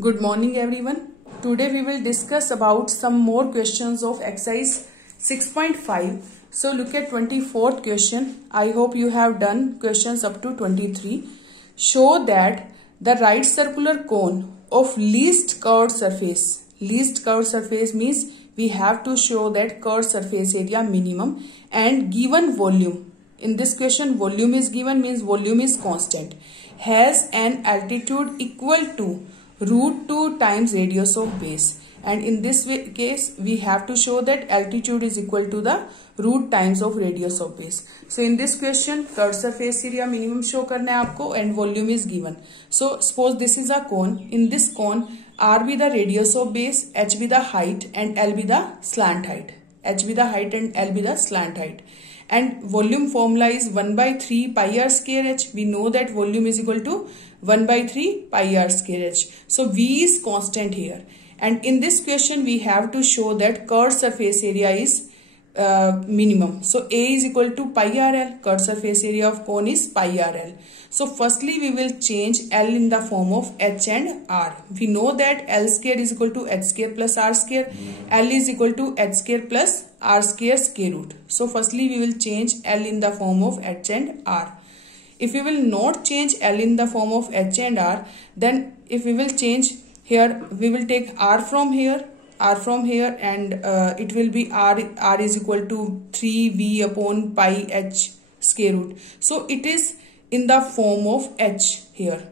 Good morning everyone. Today we will discuss about some more questions of exercise 6.5. So look at 24th question. I hope you have done questions up to 23. Show that the right circular cone of least curved surface. Least curved surface means we have to show that curved surface area minimum and given volume. In this question volume is given, means volume is constant. Has an altitude equal to root 2 times radius of base, and in this case we have to show that altitude is equal to the root times of radius of base. So in this question curved surface area minimum show करना है आपको and volume is given. So suppose this is a cone. In this cone r be the radius of base, h be the height and l be the slant height. H be the height and l be the slant height. And volume formula is 1 by 3 pi r square h. We know that volume is equal to 1 by 3 pi r square h. So V is constant here. And in this question we have to show that curved surface area is minimum. So A is equal to pi rl. Curved surface area of cone is pi rl. So firstly we will change L in the form of h and r. We know that L square is equal to h square plus r square. L is equal to h square plus r square square root. So firstly we will change L in the form of h and r. If we will not change L in the form of h and r, then if we will change here, we will take r from here and it will be r is equal to 3v upon pi h square root. So it is in the form of h here.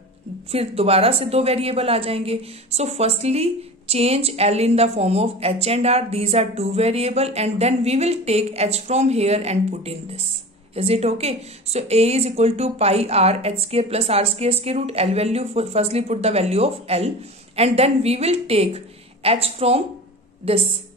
फिर दोबारा से दो variable आ जाएंगे. So firstly change L in the form of h and r. These are two variable and then we will take h from here and put in this. Is it okay? So A is equal to pi r h square plus r square square root. L value, firstly put the value of L and then we will take h from this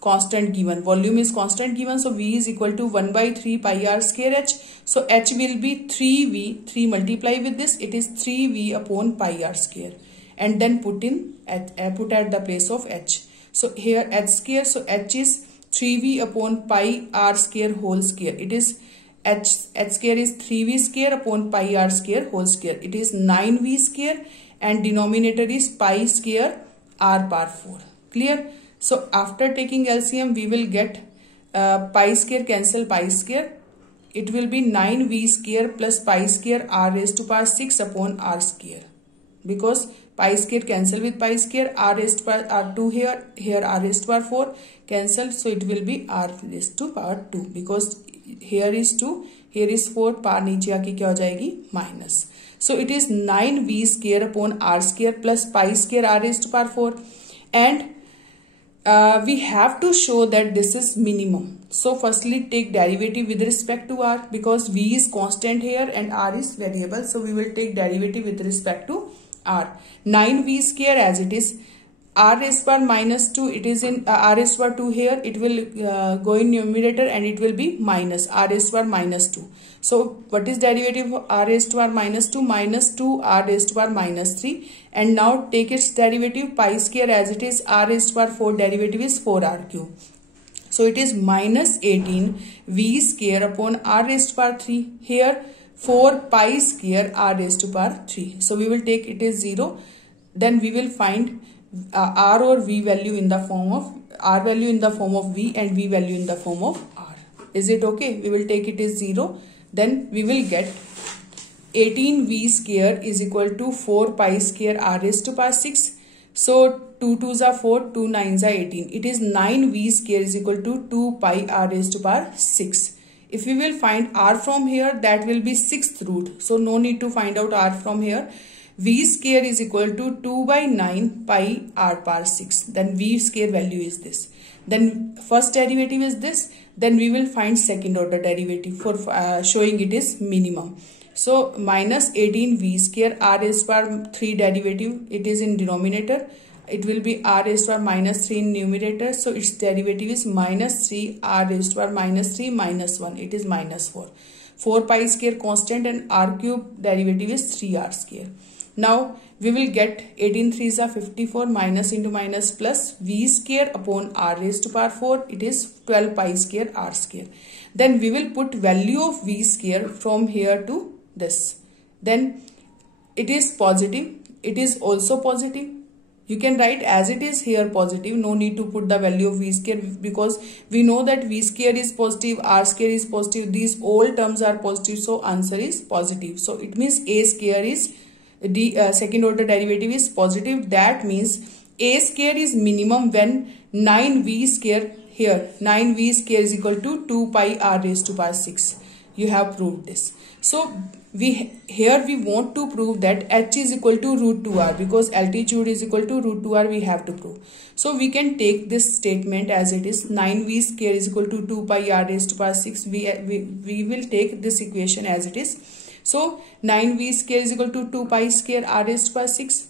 constant given. Volume is constant given, so V is equal to 1 by 3 pi r square h. So h will be 3v, 3 multiply with this, it is 3v upon pi r square and then put at the place of h. So here h square, so h is 3v upon pi r square whole square. It is h square is 3v square upon pi r square whole square. It is 9v square and denominator is pi square r power 4. Clear? So after taking LCM we will get pi square cancel pi square. It will be 9v square plus pi square r raised to power 6 upon r square. Because pi square cancel with pi square, r raised to power r2 here r raised to power 4 cancel. So it will be r raised to power 2 because here is 2, here is 4, power नीचे आके क्या हो जाएगी minus. So it is 9v square upon r square plus pi square r raised to power 4 and we have to show that this is minimum. So firstly take derivative with respect to r because v is constant here and r is variable. So we will take derivative with respect to r. 9v square as it is, r raised to power minus 2, it is in r raised to power 2 here, it will go in numerator and it will be minus r raised to power minus 2. So what is derivative of r raised to power minus 2? Minus 2 r raised to power minus 3 and now take its derivative pi square as it is, r raised to power 4 derivative is 4r cube. So it is minus 18 v square upon r raised to power 3. Here 4 pi square r raised to power 3. So we will take it is 0. Then we will find r or v value in the form of r value in the form of v and v value in the form of r. Is it okay? We will take it is 0. Then we will get 18v square is equal to 4 pi square r raised to power 6. So 2 2s are 4, 2 9s are 18. It is 9v square is equal to 2 pi r raised to power 6. If we will find r from here, that will be 6th root. So no need to find out r from here. V square is equal to 2 by 9 pi r power 6. Then V square value is this. Then first derivative is this. Then we will find second order derivative for showing it is minimum. So minus 18 V square r raised to power 3 derivative. It is in denominator. It will be r raised to power minus 3 in numerator. So its derivative is minus 3 r raised to power minus 3 minus 1. It is minus 4. 4 pi square constant and r cube derivative is 3r square. Now we will get 18 3s are 54 minus into minus plus v square upon r raised to power 4. It is 12 pi square r square. Then we will put value of v square from here to this. Then it is positive. It is also positive. You can write as it is here positive. No need to put the value of v square because we know that v square is positive, r square is positive. These all terms are positive, so answer is positive. So it means a square is the second order derivative is positive. That means a square is minimum when 9v square, here 9v square is equal to 2 pi r raised to power 6. You have proved this. So we want to prove that h is equal to root 2r because altitude is equal to root 2r we have to prove. So we can take this statement as it is. 9v square is equal to 2 pi r raised to power 6. We will take this equation as it is. So 9v square is equal to 2 pi square r raised to power 6.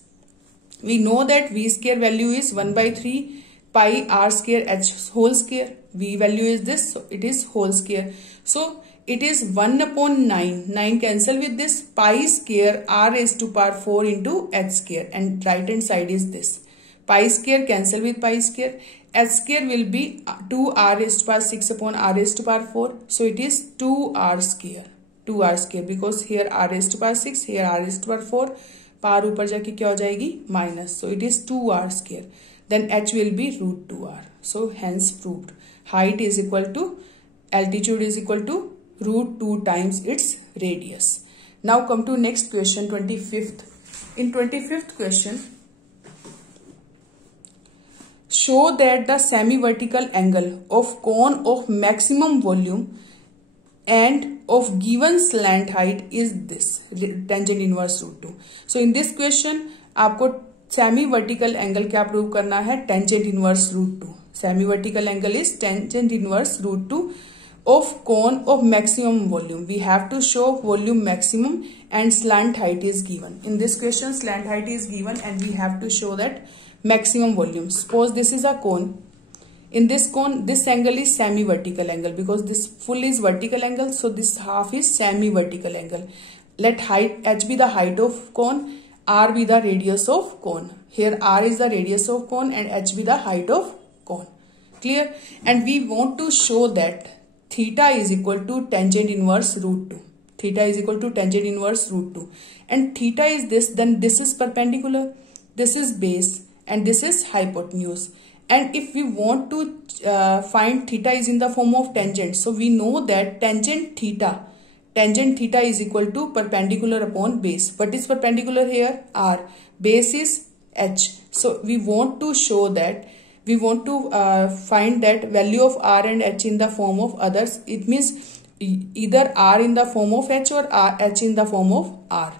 We know that v square value is 1 by 3 pi r square h whole square. V value is this, so it is whole square. So it is 1 upon 9. 9 cancel with this. Pi square r raised to power 4 into h square, and right hand side is this. Pi square cancel with pi square. H square will be 2r raised to power 6 upon r raised to power 4. So it is 2r square. 2r square because here r raised to power 6, here r raised to power 4. Power ऊपर जाके क्या हो जाएगी minus. So it is 2r square. Then h will be root 2r. So hence proved. Height is equal to altitude is equal to root 2 times its radius. Now come to next question, 25th. In 25th question, show that the semi-vertical angle of cone of maximum volume and of given slant height is this, tangent inverse root 2. So in this question आपको semi vertical angle क्या prove करना है, tangent inverse root 2. Semi vertical angle is tangent inverse root 2 of cone of maximum volume. We have to show volume maximum and slant height is given. In this question slant height is given and we have to show that maximum volume. Suppose this is a cone. In this cone, this angle is semi-vertical angle because this full is vertical angle. So this half is semi-vertical angle. Let height h be the height of cone, r be the radius of cone. Here r is the radius of cone and h be the height of cone. Clear? And we want to show that theta is equal to tangent inverse root 2. Theta is equal to tangent inverse root 2. And theta is this, then this is perpendicular, this is base, and this is hypotenuse. And if we want to find theta is in the form of tangent, so we know that tangent theta is equal to perpendicular upon base. What is perpendicular here? R. Base is h. So we want to show that, we want to find that value of r and h in the form of others. It means either r in the form of h or h in the form of r.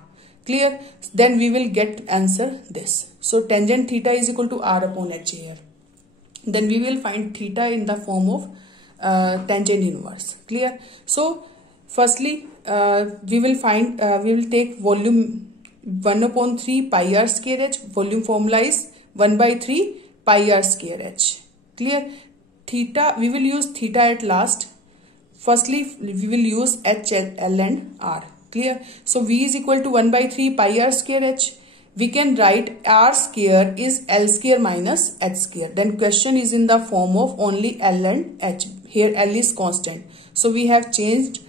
Clear? Then we will get answer this. So tangent theta is equal to r upon h here. Then we will find theta in the form of tangent inverse. Clear? So firstly we will take volume 1 upon 3 pi r square h. Volume formula is 1 by 3 pi r square h. Clear? Theta, we will use theta at last. Firstly we will use h, l and r. Clear? So v is equal to 1 by 3 pi r square h. We can write r square is l square minus h square. Then question is in the form of only l and h. Here l is constant. So we have changed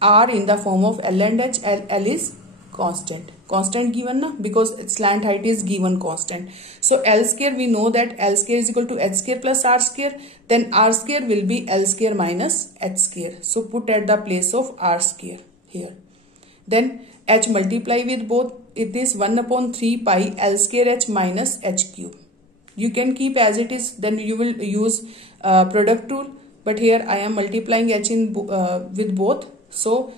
r in the form of l and h. L is constant. Constant given na, because slant height is given constant. So l square, we know that l square is equal to h square plus r square. Then r square will be l square minus h square. So put at the place of r square here. Then h multiply with both. It is 1 upon 3 pi l square h minus h cube. You can keep as it is. Then you will use product rule. But here I am multiplying h in with both. So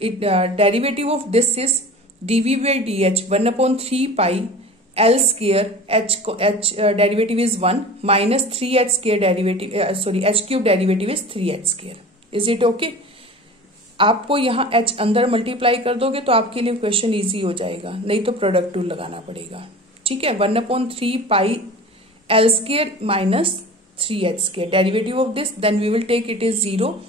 derivative of this is dv by dh 1 upon 3 pi l square h derivative is 1 minus 3h square derivative h cube derivative is 3h square. Is it okay? आपको यहाँ h अंदर multiply कर दोगे तो आपके लिए question easy हो जाएगा, नहीं तो प्रोडक्ट रूल लगाना पड़ेगा. ठीक है. 1 upon 3 pi l square minus 3h square derivative of this, then we will take it is 0.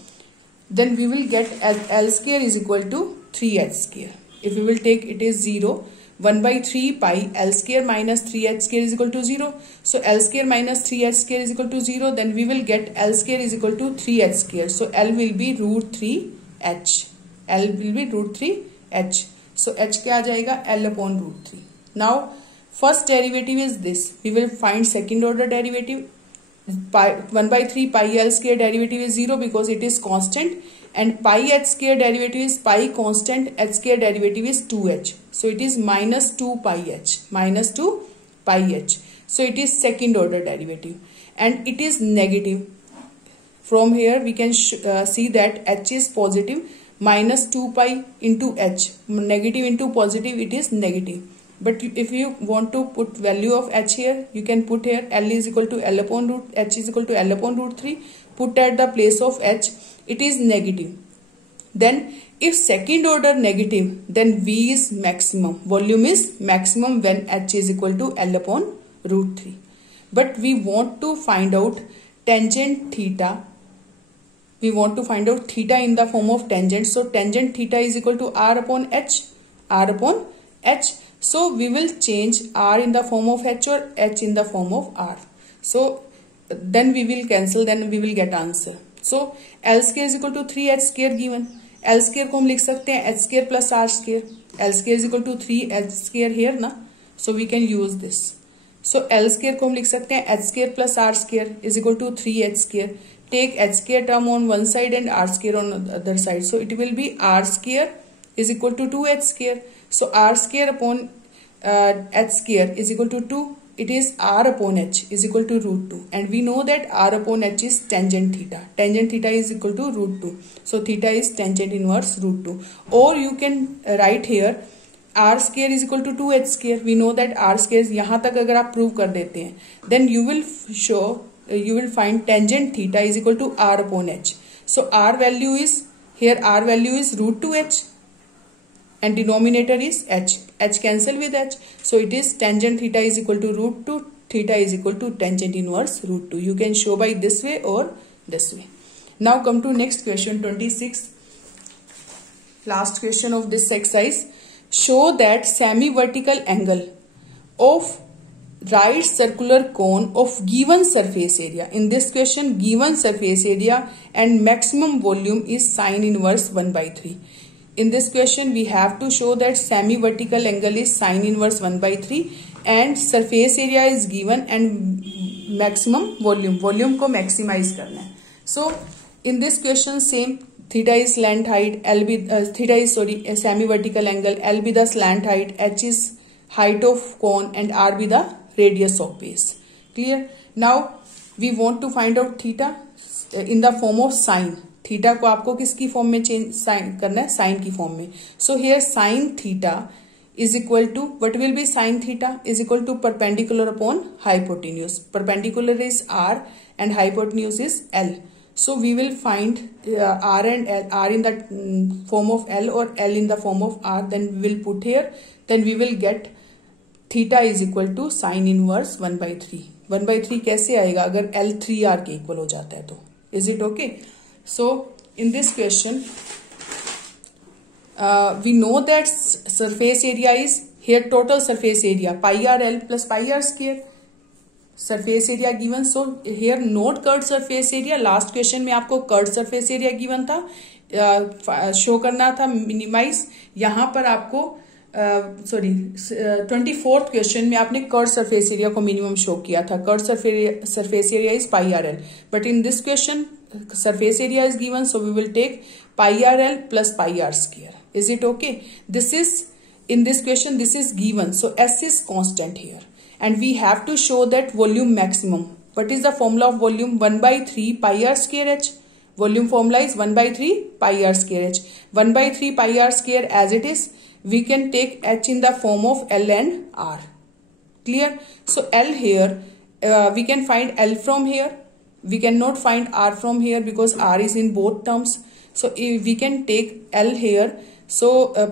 Then we will get l square is equal to 3h square. If we will take it is 0, 1 by 3 pi l square minus 3h square is equal to 0. So l square minus 3h square is equal to 0. Then we will get l square is equal to 3h square. So l will be root 3h. L will be root 3h. So h क्या आ जाएगा? L upon root 3. Now First derivative is this. We will find second order derivative. 1 by 3 pi L square derivative is 0 because it is constant, and pi h square derivative is pi constant, h square derivative is 2h. So it is minus 2 pi h, minus 2 pi h. So it is second order derivative and it is negative. From here we can see that h is positive, minus 2 pi into h, negative into positive, it is negative. But if you want to put value of h here, you can put here L is equal to L upon root, h is equal to L upon root 3. Put at the place of h, it is negative. Then if second order negative, then V is maximum. Volume is maximum when h is equal to L upon root 3. But we want to find out tangent theta. We want to find out theta in the form of tangent. So tangent theta is equal to R upon H. R upon H. So we will change R in the form of H or H in the form of R. So then we will cancel, then we will get answer. So L square is equal to 3h square given. L square को हम लिख सकते हैं h square plus R square. L square is equal to 3h square here ना. So we can use this. So L square को हम लिख सकते हैं h square plus R square is equal to 3h square. Take h square term on one side and R square on the other side. So it will be R square is equal to 2h square. So R square upon h square is equal to 2. It is R upon h is equal to root 2. And we know that R upon h is tangent theta. Tangent theta is equal to root 2. So theta is tangent inverse root 2. Or you can write here R square is equal to 2h square. We know that R square is यहाँ तक अगर आप prove कर देते हैं, then you will find tangent theta is equal to R upon h. So R value is here, R value is root 2h. And denominator is h. H cancel with h. So it is tangent theta is equal to root 2. Theta is equal to tangent inverse root 2. You can show by this way or this way. Now come to next question 26. Last question of this exercise. Show that semi-vertical angle of right circular cone of given surface area. In this question, given surface area and maximum volume is sine inverse 1 by 3. In this question, we have to show that semi-vertical angle is sine inverse 1 by 3 and surface area is given and maximum volume. Volume को maximize करना है. So, in this question, same theta is slant height, theta is semi-vertical angle, L be the slant height, H is height of cone and R be the radius of base. Clear? Now, we want to find out theta in the form of sine. Theta को आपको किसकी form में change sign करना है, sign की form में. So here sine theta is equal to what will be sine theta is equal to perpendicular upon hypotenuse. Perpendicular is R and hypotenuse is L. So we will find R and L, R in the form of L और L in the form of R. Then we will put here, then we will get theta is equal to sine inverse 1 by 3. 1 by 3 कैसे आएगा अगर L 3r के equal हो जाता है तो. Is it okay? So in this question, we know that surface area is here total surface area pi r l plus pi r square. Surface area given. So here note curved surface area. Last question में आपको curved surface area given था, show करना था minimize. यहाँ पर आपको 24th question में आपने कर्व सरफेस एरिया को मिनिमम शो किया था. Curve surface area is pi R L. But in this question surface area is given, so we will take pi rl plus pi r square. Is it okay? This is in this question, this is given, so s is constant here and we have to show that volume maximum. What is the formula of volume? 1 by 3 pi r square h. Volume formula is 1 by 3 pi r square h. 1 by 3 pi r square as it is, we can take h in the form of l and r. Clear? So l here, we can find l from here. We cannot find r from here because r is in both terms. So we can take l here. So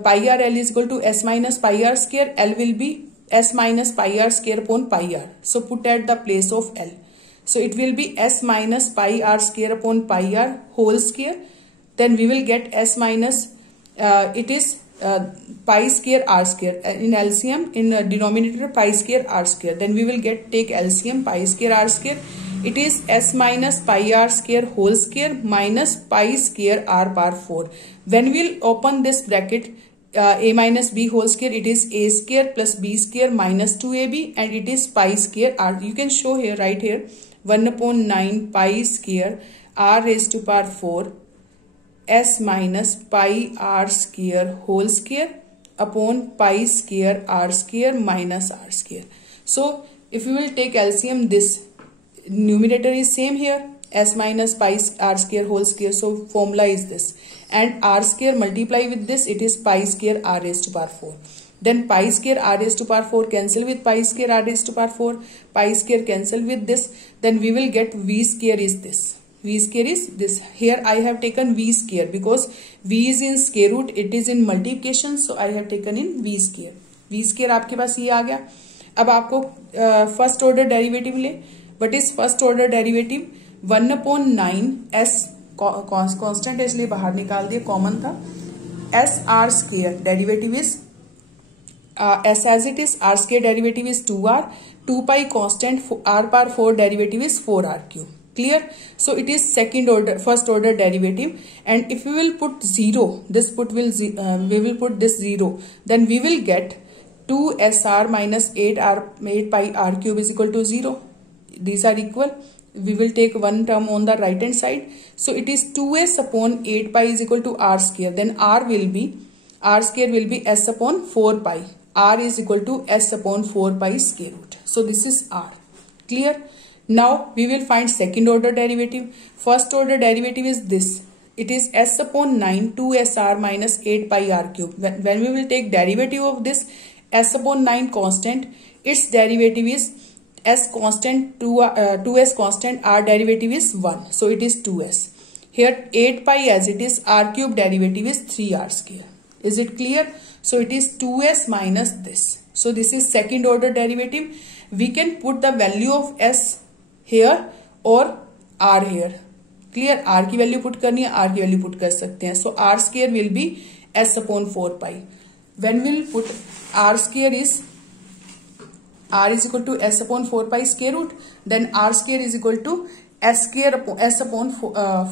pi r l is equal to s minus pi r square. L will be s minus pi r square upon pi r. So put at the place of l. So it will be s minus pi r square upon pi r whole square. Then we will get s minus, it is pi square r square. In LCM, in denominator pi square r square. Then we will take LCM pi square r square. It is s minus pi r square whole square minus pi square r power 4. When we'll open this bracket, a minus b whole square, it is a square plus b square minus 2ab, and it is pi square r. You can show here, right here, 1/9 pi square r raised to power 4 s minus pi r square whole square upon pi square r square minus r square. So if you will take LCM, this numerator is same here, s minus pi r square whole square. So formula is this, and r square multiply with this, it is pi square r raised to power 4. Then pi square r raised to power 4 cancel with pi square r raised to power 4. Pi square cancel with this. Then we will get v square is this. V square is this. Here I have taken v square because v is in square root, it is in multiplication, so I have taken in v square. v square आपके पास ये आ गया. अब आपको first order derivative ले. What is first order derivative? 1/9 s constant है इसलिए बाहर निकाल दिया, कॉमन था. s r square derivative is s as it is, r square derivative is 2r, 2 pi constant, r power 4 derivative is 4r cube. Clear? So it is second order, first order derivative, and if we will put 0, this put will we will put this 0, then we will get 2sr minus 8 pi r cube is equal to 0. These are equal. We will take one term on the right hand side. So it is 2s upon 8 pi is equal to r square. Then r square will be s upon 4 pi. R is equal to s upon 4 pi square root. So this is r. Clear? Now we will find second order derivative. First order derivative is this. It is s upon 9 2sr minus 8 pi r cube. When we will take derivative of this s upon 9 constant, its derivative is s constant 2s constant, r derivative is 1. So it is 2s. Here 8 pi as it is, r cube derivative is 3r square. Is it clear? So it is 2s minus this. So this is second order derivative. We can put the value of s here or r here. Clear? r की value put करनी है, r की value put कर सकते हैं. So r square will be s upon 4 pi. When we'll put r square is r is equal to s upon 4 pi square root, then r square is equal to s square upon s upon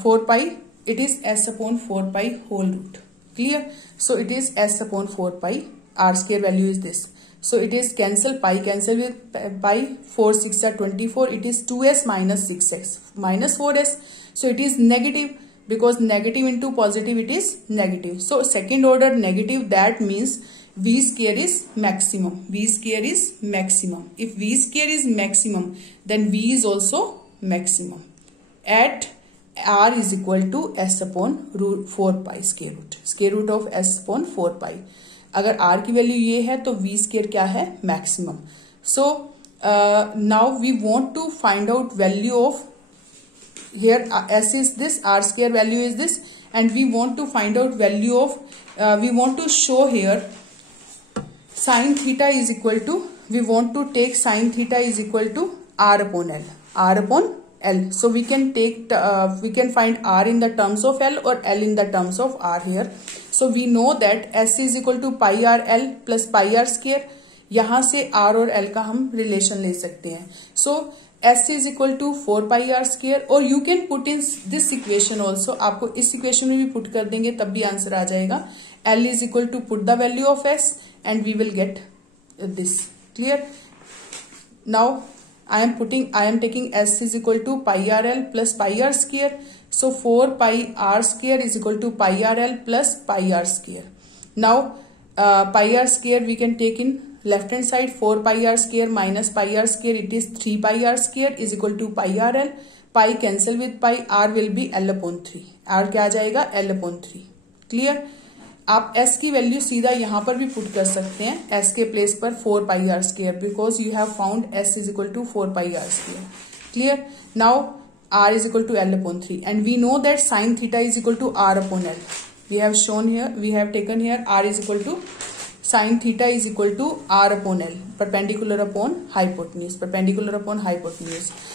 4 pi. It is s upon 4 pi whole root. Clear? So it is s upon 4 pi. R square value is this. So it is cancel with pi, 4 6 are 24. It is 2s minus 6s minus 4s. So it is negative, because negative into positive, it is negative. So second order negative, that means v square is maximum. V square is maximum. If v square is maximum, then v is also maximum at r is equal to s upon root 4 pi square root of s upon 4 pi. अगर r की value ये है तो v square क्या है? Maximum. So now we want to find out value of, here s is this, r square value is this, and we want to find out value of, we want to show here sin theta is equal to, we want to take sin theta is equal to r upon l, r upon l. So we can take we can find r in the terms of l or l in the terms of r here. So we know that s is equal to pi r l plus pi r square. यहाँ से r और l का हम relation ले सकते हैं. So s is equal to 4 pi r square, और you can put in this equation also. आपको इस इक्वेशन में भी पुट कर देंगे तब भी आंसर आ जाएगा. l is equal to put the value of s and we will get this. Clear? Now I am taking s is equal to pi r l plus pi r square. So 4 pi r square is equal to pi r l plus pi r square. Now pi r square we can take in left hand side. 4 pi r square minus pi r square, it is 3 pi r square is equal to pi r l. Pi cancel with pi, r will be l upon 3. r क्या आ जाएगा? l upon 3. Clear? आप s की value सीधा यहाँ पर भी put कर सकते हैं, s के प्लेस पर 4 pi r square, because you have found s is equal to 4 pi r square. Clear? Now r is equal to l upon 3, and we know that sin theta is equal to r upon l. We have shown here, we have taken here r is equal to sin theta is equal to r upon l, perpendicular upon hypotenuse.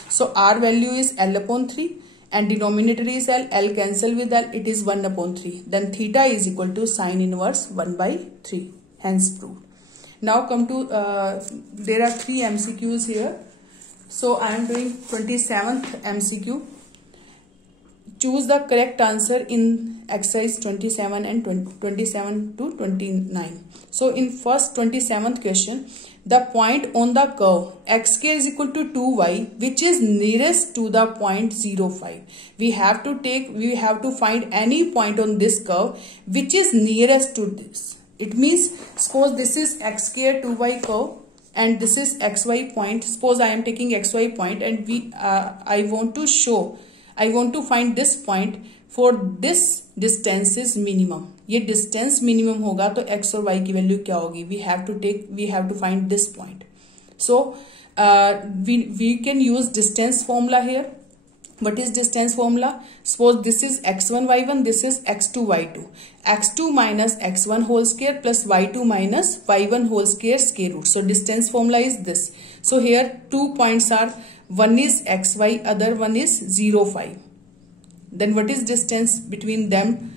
So r value is l upon 3 and denominator is l. L cancel with l, it is 1 upon 3. Then theta is equal to sin inverse 1 by 3. Hence proved. Now come to there are 3 MCQs here. So I am doing 27th MCQ. choose the correct answer in exercise 27 and 27 to 29. So in first 27th question, the point on the curve x square is equal to 2y which is nearest to the point 0,5. We have to find any point on this curve which is nearest to this. It means suppose this is x square 2y curve and this is xy point. Suppose I am taking xy point and I want to find this point for this distance is minimum. ये distance minimum होगा तो x और y की value क्या होगी? We have to find this point. So we can use distance formula here. What is distance formula? Suppose this is x1 y1, this is x2 y2. x2 minus x1 whole square plus y2 minus y1 whole square root. So distance formula is this. So here 2 points are, one is xy, other one is 0,5. Then what is distance between them?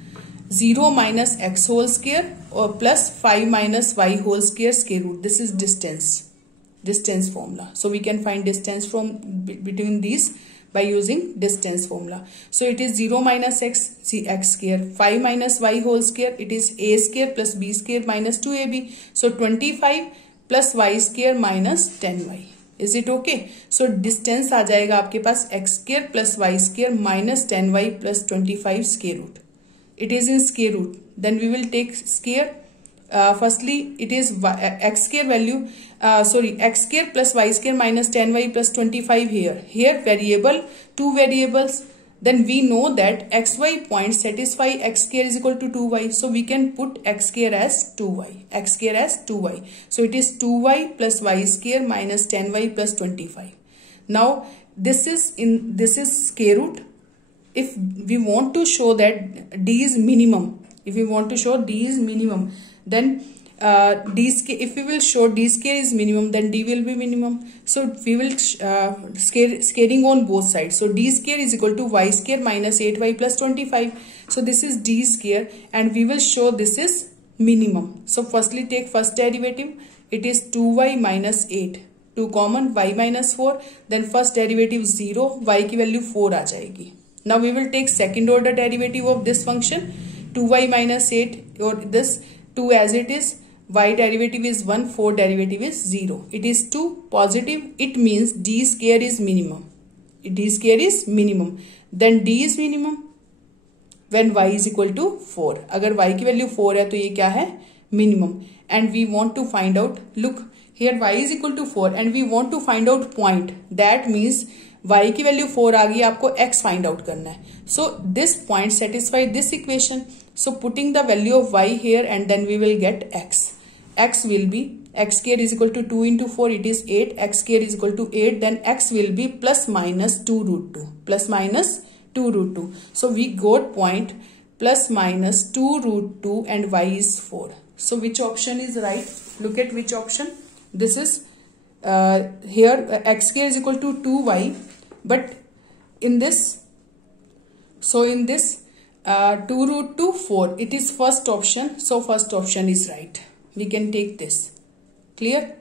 0 minus x whole square or plus 5 minus y whole square root. This is distance formula. So we can find distance from between these by using distance formula. So it is 0 minus x square, 5 minus y whole square, it is a square plus b square minus 2ab. So 25 plus y square minus 10y. Is it okay? So distance आ जाएगा आपके पास x square plus y square minus 10y plus 25 square root. It is in square root. Then we will take square. Firstly, it is x square value. X square plus y square minus 10y plus 25 here. Here variable, two variables. Then we know that xy points satisfy x square is equal to 2y. So we can put x square as 2y. X square as 2y. So it is 2y plus y square minus 10y plus 25. Now this is square root. If we want to show that d is minimum, then if we will show d square is minimum, then d will be minimum. So we will scaling on both sides. So d square is equal to y square minus 8y plus 25. So this is d square and we will show this is minimum. So firstly take first derivative. It is 2y minus 8. 2 common, y minus 4. Then first derivative 0, y की value 4 आ जाएगी. Now we will take second order derivative of this function. 2y minus 8 or this 2 as it is. Y derivative is 1, 4 derivative is 0. It is 2 positive. It means d square is minimum. D square is minimum. Then d is minimum when y is equal to 4. अगर y की value 4 है तो ये क्या है? Minimum. And we want to find out, look here y is equal to 4 and we want to find out point. That means y की value 4 आ गई, आपको x find out करना है. So this point satisfy this equation. So putting the value of y here and then we will get x. X will be x square is equal to 2 into 4, it is 8. X square is equal to 8. Then x will be plus minus 2 root 2. Plus minus 2 root 2. So we got point plus minus 2 root 2 and y is 4. So which option is right? Look at which option. This is here x square is equal to 2y. But in this, so in this 2 root 2 4, it is first option. So first option is right. We can take this. Clear?